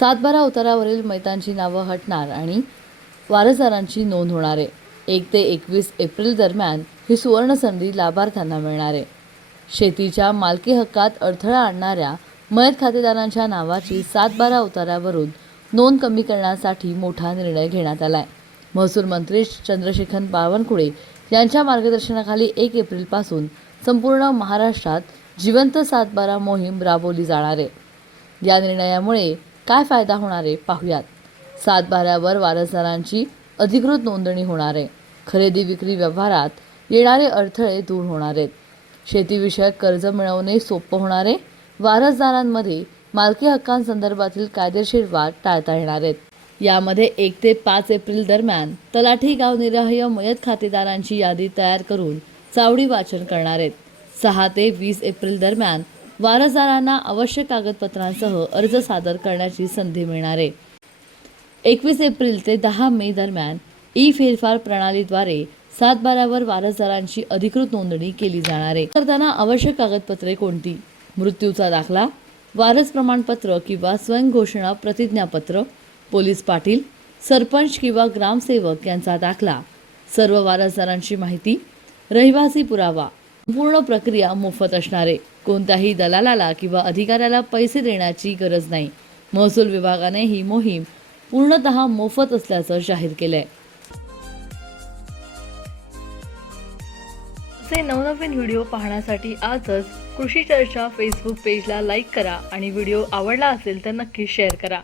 सातबारा उतारावरील मैतांची नावं हटणार आणि वारसदारांची नोंद होणार आहे. एक ते एकवीस एप्रिल दरम्यान ही सुवर्ण संधी लाभार्थ्यांना मिळणार आहे. शेतीच्या मालकी हक्कात अडथळा आणणाऱ्या मयत खातेदारांच्या नावाची सातबारा उतारावरून नोंद कमी करण्यासाठी मोठा निर्णय घेण्यात आला आहे महसूल मंत्री चंद्रशेखर बावनकुळे यांच्या मार्गदर्शनाखाली एक एप्रिलपासून संपूर्ण महाराष्ट्रात जिवंत सातबारा मोहीम राबवली जाणार आहे. या निर्णयामुळे काय फायदा होणार आहे? पाहूयात. सातबाऱ्यावर वारसदारांची अधिकृत नोंदणी होणार आहे. खरेदी विक्री व्यवहारात येणारे अडथळे दूर होणार आहेत. शेतीविषयक कर्ज मिळवणे सोपं होणार आहे. वारसदारांमध्ये मालकी हक्कांसंदर्भातील कायदेशीर वाद टाळता येणार आहेत. यामध्ये एक ते पाच एप्रिल दरम्यान तलाठी गाव निराह्य मयत खातेदारांची यादी तयार करून चावडी वाचन करणार आहेत. सहा ते वीस एप्रिल दरम्यान वारसदारांना आवश्यक कागदपत्रांसह अर्ज सादर करण्याची संधी मिळणार. आहे एकवीस एप्रिल ते दहा मे दरम्यान ई फेरफार प्रणालीद्वारे सातबाऱ्यावर वारसदारांची अधिकृत नोंदणी केली जाणार. आहे करताना आवश्यक कागदपत्रे कोणती? मृत्यूचा दाखला वारस प्रमाणपत्र किंवा स्वयंघोषणा प्रतिज्ञापत्र पोलीस पाटील सरपंच किंवा ग्रामसेवक यांचा दाखला. सर्व वारसदारांची माहिती रहिवासी पुरावा. पूर्ण प्रक्रिया मोफत असणार. आहे कोणत्याही दलालाला किंवा अधिकाऱ्याला पैसे देण्याची गरज नाही. महसूल विभागाने ही मोहीम पूर्णतः मोफत असल्याचं जाहीर केलंय. असे नवनवीन व्हिडिओ पाहण्यासाठी आजच कृषी चर्चा फेसबुक पेजला लाईक करा आणि व्हिडिओ आवडला असेल तर नक्की शेअर करा.